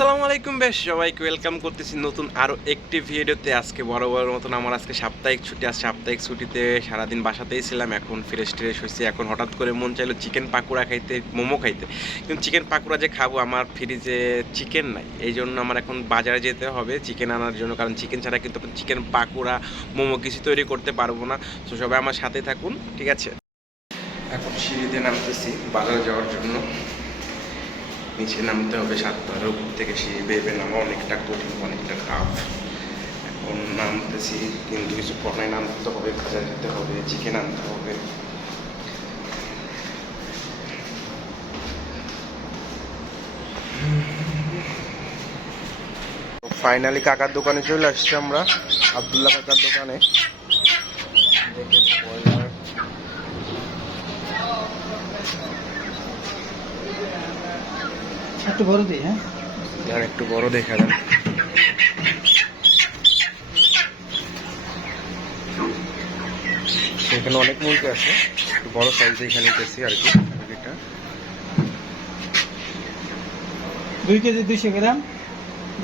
আসসালামু আলাইকুম বেশ সবাইকে ওয়েলকাম করতেছি নতুন আরও একটি ভিডিওতে। আজকে বড় মতন আমার আজকে সাপ্তাহিক ছুটি। আজ সাপ্তাহিক ছুটিতে সারাদিন বাসাতেই ছিলাম, এখন ফ্রেশ হয়েছি। এখন হঠাৎ করে মন চাইলো চিকেন পাকোড়া খাইতে, মোমো খাইতে, কিন্তু চিকেন পাকোড়া যে খাবো আমার ফ্রিজে চিকেন নাই। এই জন্য আমার এখন বাজারে যেতে হবে চিকেন আনার জন্য, কারণ চিকেন ছাড়া কিন্তু চিকেন পাকোড়া মোমো কিছু তৈরি করতে পারবো না। তো সবাই আমার সাথে থাকুন, ঠিক আছে? এখন সিঁড়িতে নামতেছি বাজারে যাওয়ার জন্য। নিচে নামতে হবে, 7 তলার উপর থেকে সিঁড়ি বেয়ে নামা অনেকটা কঠিন, অনেকটা টাফ। এখন নামতেছি, কিন্তু কিছু কর্নায় নামতে হবে, বাজার যেতে হবে, চিকেন আনতে হবে। ফাইনালি কাকার দোকানে চলে আসছি আমরা, আব্দুল্লাহ কাকার দোকানে। একটু বড় দিই, হ্যাঁ আর একটু বড় দেখা যান। এখানে অনেক মুরগি আছে, একটু বড় সাইজে এখানে নিতেছি আর কি মুরগিটা। 2 কেজি 200 গ্রাম,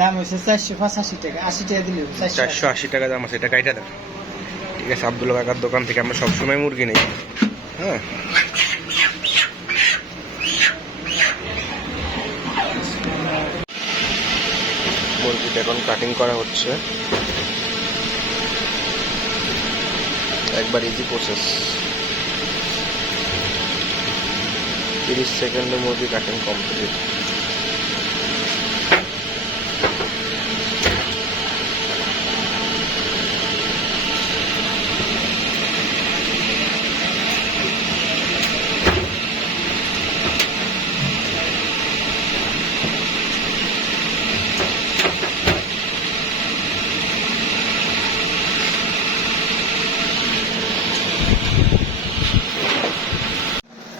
দাম হচ্ছে 485 টাকা। 80 টাকা দিলে 480 টাকা দাম আছে, এটা কাইটা দেন। ঠিক আছে, আব্দুল্লাহ কাকার দোকান থেকে আমরা সবসময় মুরগি নেই। হ্যাঁ, মুরগিটা এখন কাটিং করা হচ্ছে, একবার ইজি প্রসেস। 30 সেকেন্ডে মুরগি কাটিং কমপ্লিট।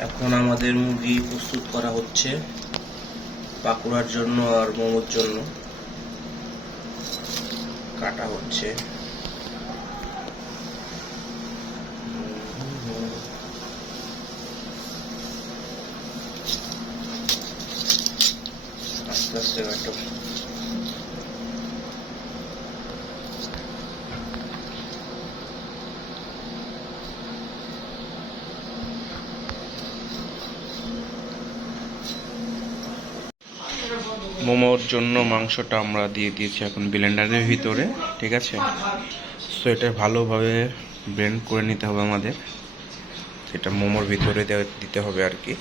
এখন আমাদের মুরগি প্রস্তুত করা হচ্ছে পাকোড়ার জন্য আর মোমোর জন্য। কাটা হচ্ছে, আস্তে আস্তে কাটো। মোমোর জন্য মাংসটা আমরা দিয়ে দিয়েছি এখন ব্লেন্ডারের ভিতরে, ঠিক আছে? সো এটা ভালোভাবে ব্লেন্ড করে নিতে হবে আমাদের, সেটা মোমোর ভিতরে দিতে হবে আর কি।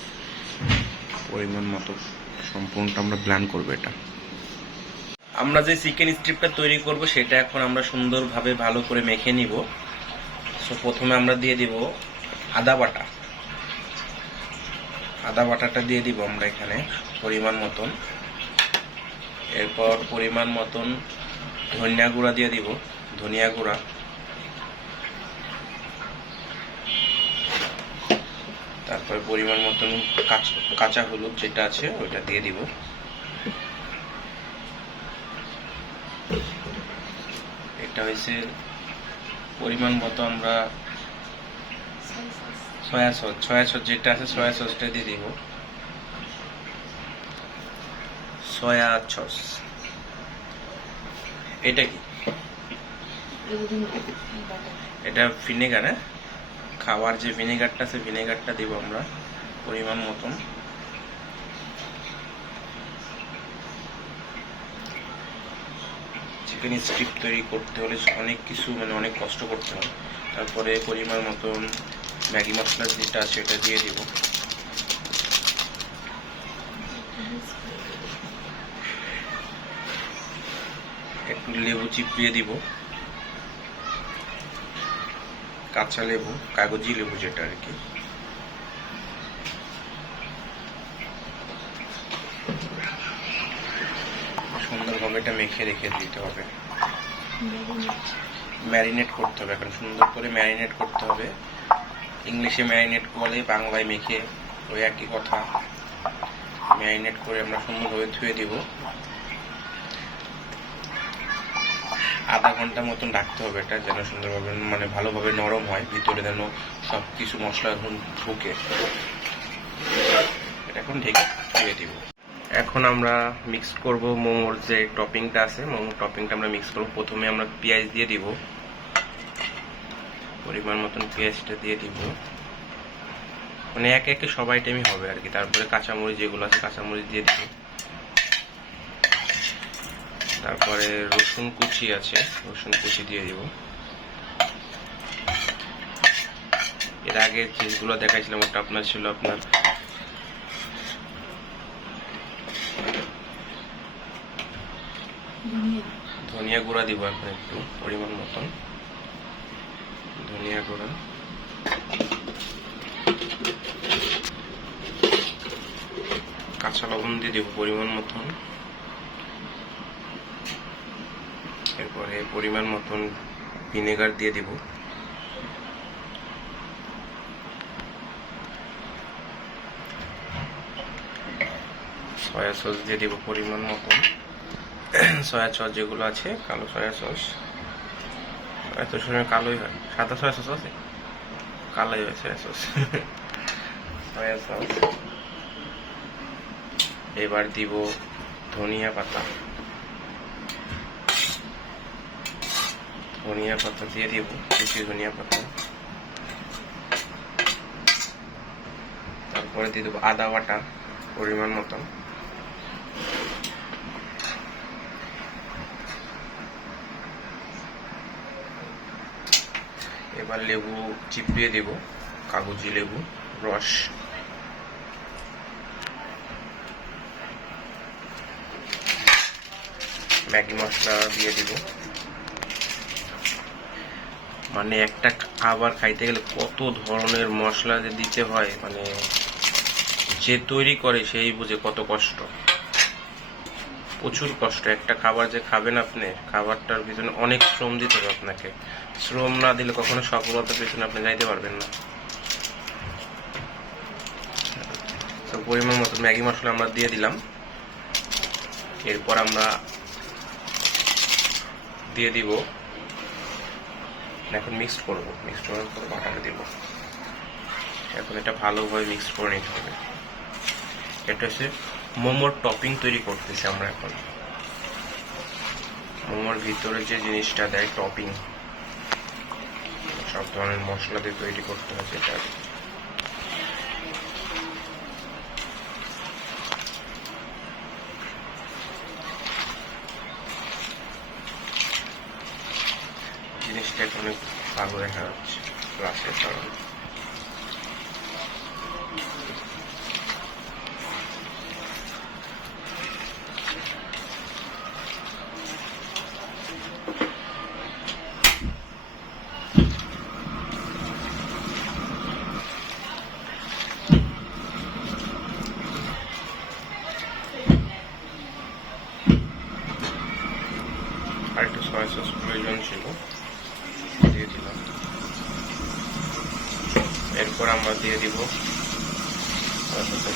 পরিমাণ মতো সম্পূর্ণটা আমরা ব্লেন্ড করবো। এটা আমরা যে চিকেন স্ট্রিপটা তৈরি করব সেটা এখন আমরা সুন্দরভাবে ভালো করে মেখে নিব। সো প্রথমে আমরা দিয়ে দিব আদা বাটা। আদা বাটাটা দিয়ে দিব আমরা এখানে পরিমাণ মতন। এরপর পরিমাণ মতন ধনিয়া গুঁড়া দিয়ে দিব, ধনিয়া গুঁড়া। তারপরে পরিমাণ মতন কাঁচা হলুদ যেটা আছে ওইটা দিয়ে দিব। এটা হয়েছে পরিমাণ মতো আমরা সয়া সস যেটা আছে সয়া সসটা দিয়ে দিব। সয়া সস এটা কি? এটা ভিনেগার, হ্যাঁ, খাওয়ার যে ভিনেগারটা আছে ভিনেগারটা দিব আমরা পরিমাণ মতন। চিকেন স্ট্রিপ তৈরি করতে হলে অনেক কিছু অনেক কষ্ট করতে হয়। তারপরে পরিমাণ মতন ম্যাগি মশলা যেটা আছে এটা দিয়ে দিব। একটু লেবু চিপিয়ে দিব, কাঁচা লেবু, কাগজি লেবু যেটা আর কি। সুন্দরভাবে এটা মেখে রেখে দিতে হবে, ম্যারিনেট করতে হবে। এখন সুন্দর করে ম্যারিনেট করতে হবে। ইংলিশে ম্যারিনেট বলে, বাংলায় মেখে, ওই একই কথা। ম্যারিনেট করে আমরা সুন্দরভাবে ধুয়ে দিব। আধা ঘন্টা মতন রাখতে হবে এটা, যেন সুন্দরভাবে ভালোভাবে নরম হয়, ভিতরে যেন সব কিছু মশলা ঢুকে। এটা এখন ঢেকে ধুয়ে দিব। এখন আমরা মিক্স করব মোমোর যে টপিংটা আছে, মোমোর টপিংটা আমরা মিক্স করব। প্রথমে আমরা পেঁয়াজ দিয়ে দিব, পরিমাণ মতন পেঁয়াজটা দিয়ে দিব, মানে একে একে সব আইটেমই হবে আর কি। তারপরে কাঁচামরিচ যেগুলো আছে কাঁচামরিচ দিয়ে দিব, তারপরে রসুন কুচি আছে রসুন কুচি দিয়ে দিব। এর আগে যেগুলো দেখাইছিলাম ওটা আপনার ছিল আপনার ধনিয়া গুঁড়া দিব এখন একটু পরিমাণ মতন ধনিয়া গুঁড়া, কাঁচা লবণ দিয়ে দিব পরিমাণ মতন, এরপরে পরিমাণ মতন ভিনেগার দিয়ে দিব, সয়া সস দিয়ে দিব পরিমাণ মতন, সয়া সস যেগুলো আছে কালো সয়া সস, এত সময় কালোই হয়, সাদা সয়া সস আছে কালোই হয় সয়া সস সয়া সস। এবার দিব ধনিয়া পাতা, ধনিয়া পাতা দিয়ে দিব কুচি ধনিয়া পাতা, তারপরে দিয়ে দেবো আদা বাটা পরিমাণ মতন, এবার লেবু চিপিয়ে দেব, কাগজি লেবু রস, ম্যাগি মশলা দিয়ে দিব। মানে একটা খাবার খাইতে গেলে কত ধরনের মশলা যে দিতে হয়, মানে যে তৈরি করে সেই বুঝে কত কষ্ট, প্রচুর কষ্ট। একটা খাবার যে খাবেন আপনি, খাবারটার পিছনে অনেক শ্রম দিতে হবে আপনাকে, শ্রম না দিলে কখনো সফলতার পিছনে আপনি যাইতে পারবেন না। তো পরিমাণ মতো ম্যাগি মশলা আমরা দিয়ে দিলাম, এরপর আমরা দিয়ে দিব, এখন মিক্সড করবো, মিক্সড করার পর বাটারে দিব। এখন এটা ভালোভাবে মিক্স করে নিতে হবে। এটা হচ্ছে মোমোর টপিং তৈরি করতেছি আমরা এখন। মোমোর ভিতরে যে জিনিসটা দেয় টপিং, সব ধরনের মশলা দিয়ে তৈরি করতে হবে এটা। জিনিসটা অনেক ভালো দেখা যাচ্ছে গ্লাসের কারণে। আর একটু সয়া সস প্রয়োজন ছিল, দিয়ে দিলাম। এরপর আমরা দিয়ে দিব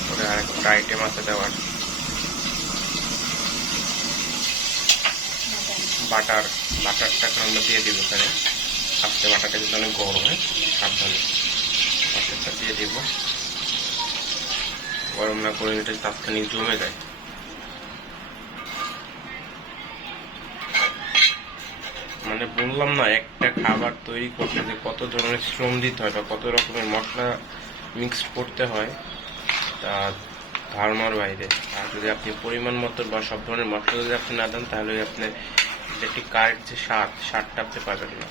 পরে আরেকটা আইটেম আছে দেওয়ার, বাটার। বাটারটা আমরা দিয়ে দিব এখানে, আস্তে বাটারটা কিন্তু অনেক গরম হয়, সাবধানে বাটারটা দিয়ে দিব। গরম না করে এটা তাৎক্ষণিক জমে যায়। মানে বললাম না, একটা খাবার তৈরি করতে যে কত ধরনের শ্রম দিতে হয় বা কত রকমের মশলা মিক্স করতে হয় তা ধারণার বাইরে। আর যদি আপনি পরিমাণ মতো বা সব ধরনের মশলা যদি আপনি না দেন, তাহলে আপনার যেটি কারেক্ট যে স্বাদটা আপনি পাবেন না।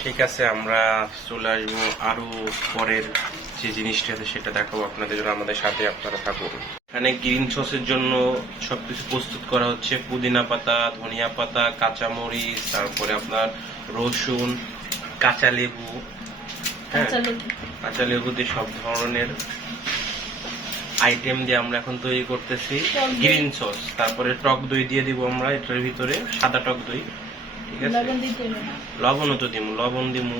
ঠিক আছে, আমরা চলে আসবো আরো পরের যে জিনিসটা আছে সেটা দেখাবো আপনাদের জন্য, আমাদের সাথে আপনারা থাকুন। এখানে গ্রিন সসের জন্য সবকিছু প্রস্তুত করা হচ্ছে, পুদিনা পাতা, ধনিয়া পাতা, কাঁচামরিচ, তারপরে আপনার রসুন, কাঁচা লেবু, হ্যাঁ কাঁচা লেবু দিয়ে সব ধরনের আইটেম দিয়ে আমরা এখন তৈরি করতেছি গ্রিন সস। তারপরে টক দই দিয়ে দিব আমরা এটার ভিতরে, সাদা টক দই। ঠিক আছে, লবণও তো দিব, লবণ দিব,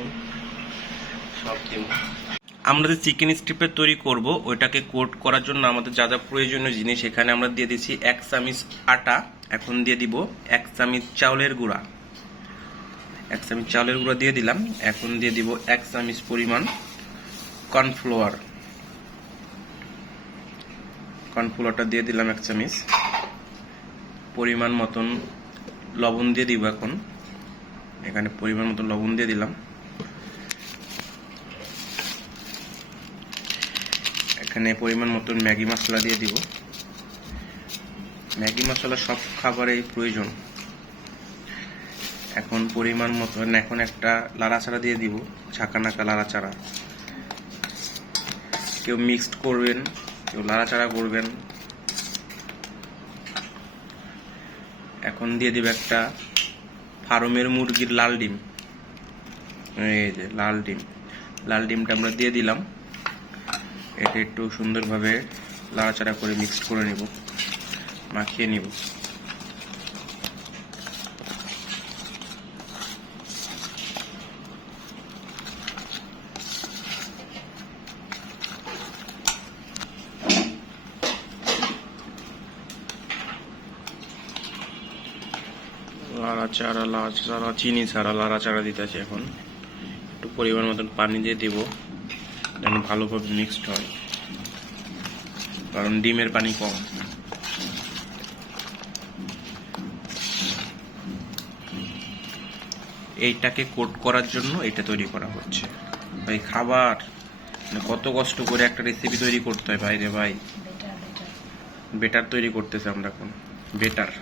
সব দিব। আমরা যে চিকেন স্ট্রিপের তৈরি করব ওইটাকে কোট করার জন্য আমাদের যা যা প্রয়োজনীয় জিনিস এখানে আমরা দিয়ে দিচ্ছি 1 চামচ আটা, এখন দিয়ে দিব 1 চামচ চাউলের গুঁড়া, 1 চামচ চাউলের গুঁড়া দিয়ে দিলাম। এখন দিয়ে দিব 1 চামচ পরিমাণ কর্নফ্লাওয়ারটা দিয়ে দিলাম 1 চামচ। পরিমাণ মতন লবণ দিয়ে দিব। এখন এখানে পরিমাণ মতন লবণ দিয়ে দিলাম। এখানে পরিমাণ মতন ম্যাগি মশলা দিয়ে দিব। ম্যাগি মশলা সব খাবারেই প্রয়োজন। এখন পরিমাণ মতন এখন একটা লাড়াচাড়া দিয়ে দিব, ঝাঁকানাকা লাড়াচাড়া। কেউ মিক্সড করবেন, কেউ লাড়াচাড়া করবেন। এখন দিয়ে দিব একটা ফার্মের মুরগির লাল ডিম। এই যে লাল ডিমটা আমরা দিয়ে দিলাম। এটা একটু সুন্দরভাবে লাড়াচাড়া করে মিক্সড করে নিব, মাখিয়ে নিব। লাড়াচাড়া চিনি ছাড়া লাড়াচাড়া দিতেছে। এখন একটু পরিমাণ মতন পানি দিয়ে দিব যেন ভালোভাবে মিক্সড হয়, কারণ ডিমের পানি কম। এইটাকে কোট করার জন্য এটা তৈরি করা হচ্ছে। ভাই খাবার কত কষ্ট করে একটা রেসিপি তৈরি করতে হয় ভাই রে ভাই। বেটার তৈরি করতেছে আমরা এখন। বেটার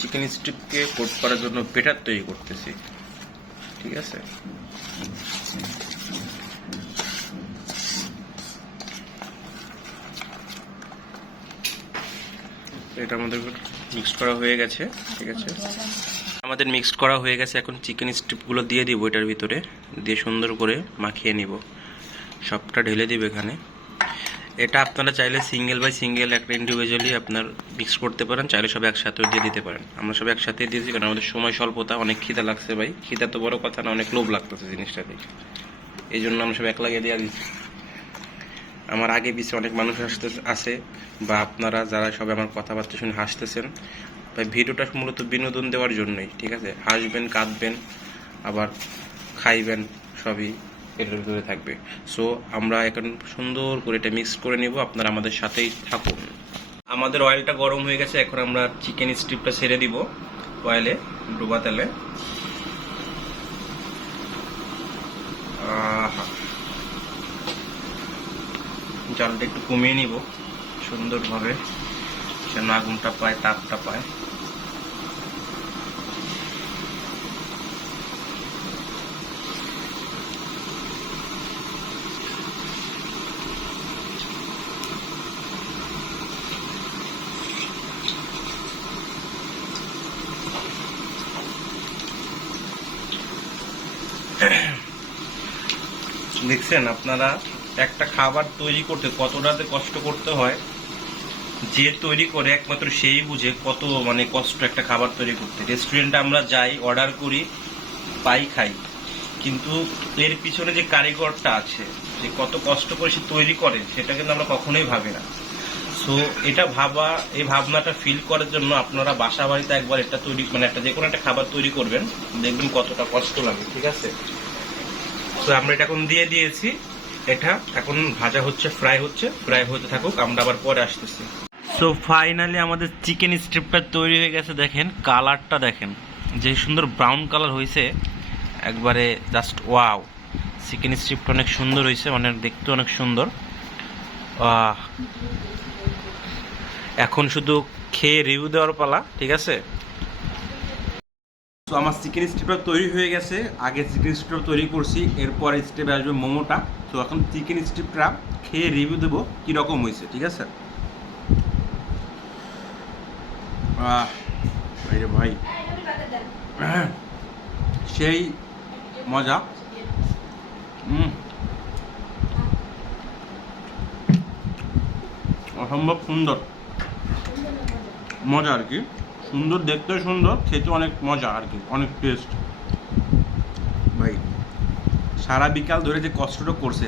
চিকেন স্ট্রিপকে কোট করার জন্য বেটার তৈরি করতেছি, ঠিক আছে। এটা আমাদের মিক্সড করা হয়ে গেছে, ঠিক আছে। আমাদের মিক্সড করা হয়ে গেছে। এখন চিকেন স্ট্রিপগুলো দিয়ে দিব এটার ভিতরে, দিয়ে সুন্দর করে মাখিয়ে নিব। সবটা ঢেলে দিব এখানে। এটা আপনারা চাইলে সিঙ্গেল বাই সিঙ্গেল একটা ইন্ডিভিজুয়ালি আপনার মিক্স করতে পারেন, চাইলে সব একসাথেও দিয়ে দিতে পারেন। আমরা সব একসাথে দিয়েছি কারণ আমাদের সময় স্বল্পতা, অনেক খিদা লাগছে ভাই। খিদা তো বড় কথা না, অনেক লোভ লাগতেছে জিনিসটা দেখে, এই জন্য আমরা সব এক লাগিয়ে দিয়ে দিচ্ছি। আমার আগে পিছিয়ে অনেক মানুষ আছে, বা আপনারা যারা সবাই আমার কথাবার্তা শুনে হাসতেছেন, ভাই ভিডিওটা মূলত বিনোদন দেওয়ার জন্যই, ঠিক আছে। হাসবেন, কাঁদবেন, আবার খাইবেন, সবই এটার ভিতরে থাকবে। সো আমরা এখন সুন্দর করে এটা মিক্স করে নিব। আপনারা আমাদের সাথেই থাকুন। আমাদের অয়েলটা গরম হয়ে গেছে। এখন আমরা চিকেন স্ট্রিপটা ছেড়ে দিব অয়েলে, ডুবা তেলে। জালটা একটু কমিয়ে নিব সুন্দরভাবে, যেন আগুনটা পায়, তাপটা পায়। দেখছেন আপনারা একটা খাবার তৈরি করতে কতটাতে কষ্ট করতে হয়, যে তৈরি করে একমাত্র সেই বুঝে কত কষ্ট একটা খাবার তৈরি করতে। রেস্টুরেন্টে আমরা যাই, অর্ডার করি, পাই, খাই, কিন্তু এর পিছনে যে কারিগরটা আছে, যে কত কষ্ট করে সে তৈরি করে, সেটা কিন্তু আমরা কখনোই ভাবি না। সো এটা ভাবা, এই ভাবনাটা ফিল করার জন্য আপনারা বাসা বাড়িতে একবার এটা তৈরি একটা যে কোনো একটা খাবার তৈরি করবেন, দেখবেন কতটা কষ্ট লাগে, ঠিক আছে। তো আমরা এটা এখন দিয়ে দিয়েছি। এটা এখন ভাজা হচ্ছে, ফ্রাই হতে থাকুক, আমরা আবার পরে আসতেছি। সো ফাইনালি আমাদের চিকেন স্ট্রিপটা তৈরি হয়ে গেছে। দেখেন কালারটা, দেখেন যে সুন্দর ব্রাউন কালার হয়েছে, একবারে জাস্ট ওয়াও। চিকেন স্ট্রিপটা অনেক সুন্দর হয়েছে, দেখতে অনেক সুন্দর। এখন শুধু খেয়ে রিভিউ দেওয়ার পালা, ঠিক আছে। তো আমার চিকেন স্ট্রিপটা তৈরি হয়ে গেছে। আগে চিকেন স্ট্রিপ তৈরি করছি, এরপর স্টেপে আসবে মোমোটা। তো এখন চিকেন স্ট্রিপটা খেয়ে রিভিউ দেবো কীরকম হয়েছে, ঠিক আছে। ভাই সেই মজা। অসম্ভব সুন্দর মজা আর কি। সুন্দর, দেখতে সুন্দর, খেতে অনেক মজা আর কি, অনেক টেস্ট। ভাই সারা বিকাল ধরে যে কষ্টটা করছে,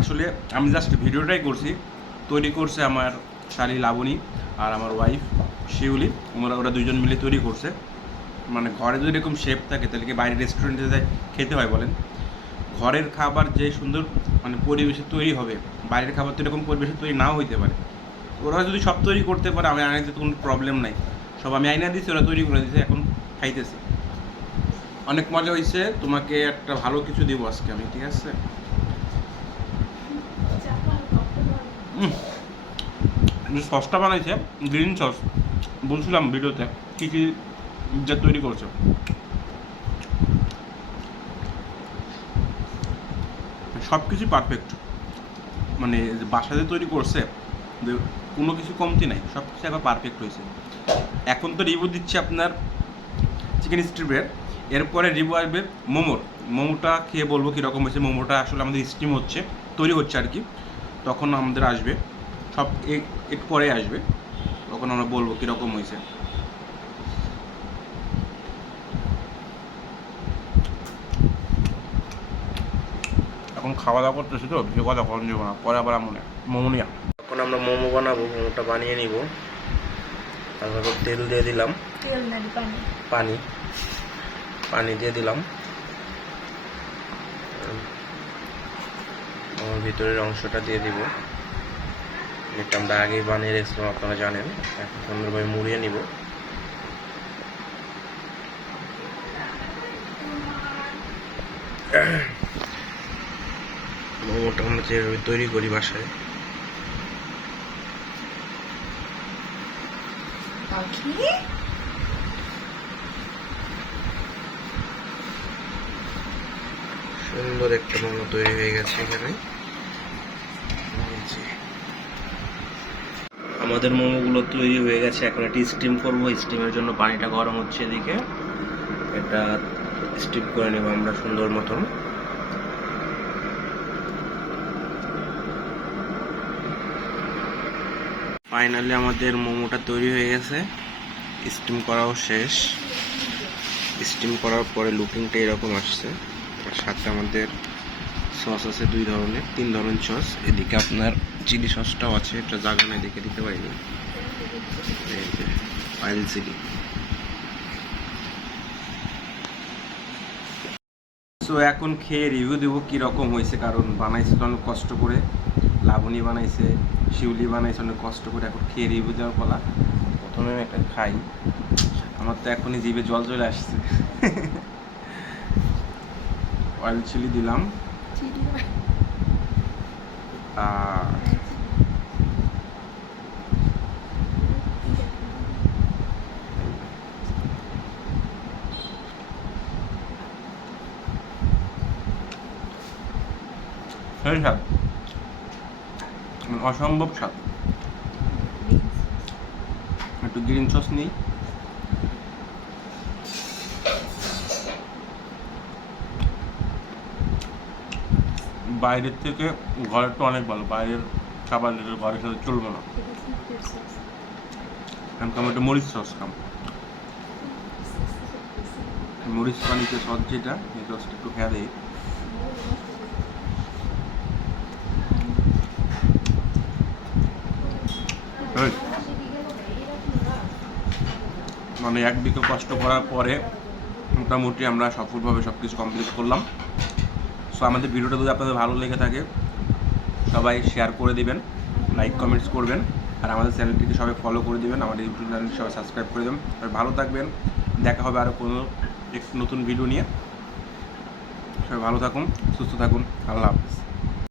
আসলে আমি জাস্ট ভিডিওটাই করছি, তৈরি করছে আমার শালী লাবণী আর আমার ওয়াইফ শিউলি। ওরা দুইজন মিলে তৈরি করছে। ঘরে যদি এরকম শেফ থাকে তাহলে কি বাইরে রেস্টুরেন্টে যায় খেতে হয় বলেন। ঘরের খাবার যে সুন্দর মানে পরিবেশে তৈরি হবে, বাইরের খাবার তো এরকম পরিবেশে তৈরি নাও হইতে পারে। ওরা যদি সব তৈরি করতে পারে, আমি আনাইতে কোনো প্রবলেম নাই। সব আমি আইনা দিচ্ছি, ওরা তৈরি করে দিচ্ছে, এখন খাইতেছি। অনেক মজা হয়েছে। তোমাকে একটা ভালো কিছু দিব আজকে আমি, ঠিক আছে? সসটা বানাইছে গ্রিন সস, বলছিলাম ভিডিওতে কী কী যে তৈরি করছে। সব কিছুই পারফেক্ট, মানে বাসাতে তৈরি করছে, কোনো কিছু কমতি নাই, সব কিছু একবার পারফেক্ট হয়েছে। এখন তো রিভিউ দিচ্ছে আপনার চিকেন স্ট্রিপের, এরপরে রিভিউ আসবে মোমোর। মোমোটা খেয়ে বলবো কীরকম হয়েছে। মোমোটা আসলে আমাদের স্টিম হচ্ছে, তৈরি হচ্ছে আর কি, তখন আমাদের আসবে, সব একটু পরে আসবে, তখন আমরা বলবো কীরকম হয়েছে। এখন খাওয়া দাওয়া করতেছি তো, বেশি কথা কম যাবো না, পরে আবার মোমো নিয়ে। এখন আমরা মোমো বানাবো, মোমোটা বানিয়ে নিব। তারপর তেল দিয়ে দিলাম, পানি পানি দিয়ে দিলাম, মোমোর ভিতরের অংশটা দিয়ে দিব। এটা আমরা আগেই বানিয়ে রেখেছিলাম, আপনারা জানেন। এখন সুন্দরভাবে মুড়িয়ে নিব। মোমোটা আমরা যেভাবে তৈরি করি বাসায়, সুন্দর একটা মোমো তৈরি হয়ে গেছে এখানে। আমাদের মোমোগুলো তৈরি হয়ে গেছে, এখন এটি স্টিম করবো। স্টিমের জন্য পানিটা গরম হচ্ছে এদিকে, এটা স্টিম করে নেব আমরা সুন্দর মতন। ফাইনালি আমাদের মোমোটা তৈরি হয়ে গেছে, স্টিম করাও শেষ। স্টিম করার পরে লুকিংটা এরকম আসছে। আর সাথে আমাদের সস আছে 3 ধরনের সস। এদিকে আপনার চিলি সসটাও আছে, এটা জায়গা নাই দেখে দিতে পারিনি। এই যে পাইল চিলি। সো এখন খেয়ে রিভিউ দেবো কীরকম হয়েছে, কারণ বানাইছে তো অনেক কষ্ট করে, লাবণী বানাইছে, শিউলি বানাইছে অনেক কষ্ট করে। এখন খেয়ে রিভিউ দেওয়ার পালা। প্রথমে আমি একটা খাই, আমার তো এখনই জিভে জল চলে আসছে। অয়েল চিলি দিলাম, সেই স্বাদ, অসম্ভব স্বাদ। একটু গ্রিন সস নিই। বাইরের থেকে ঘরেরটা অনেক ভালো, বাইরের খাবার ঘরের সাথে চলবে না। আমি একটু মরিচ সস খাম, মরিচ পানিতে সস যেটা, এই সসটা একটু খেয়ে দিই। মানে 1 বিকেল কষ্ট করার পরে মোটামুটি আমরা সফলভাবে সব কিছু কমপ্লিট করলাম। সো আমাদের ভিডিওটা যদি আপনাদের ভালো লেগে থাকে, সবাই শেয়ার করে দিবেন, লাইক কমেন্টস করবেন, আর আমাদের চ্যানেলটিকে সবাই ফলো করে দিবেন, আমাদের ইউটিউব চ্যানেলটি সবাই সাবস্ক্রাইব করে দেবেন। সবাই ভালো থাকবেন, দেখা হবে আরও কোনো এক নতুন ভিডিও নিয়ে। সবাই ভালো থাকুন, সুস্থ থাকুন, আল্লাহ হাফেজ।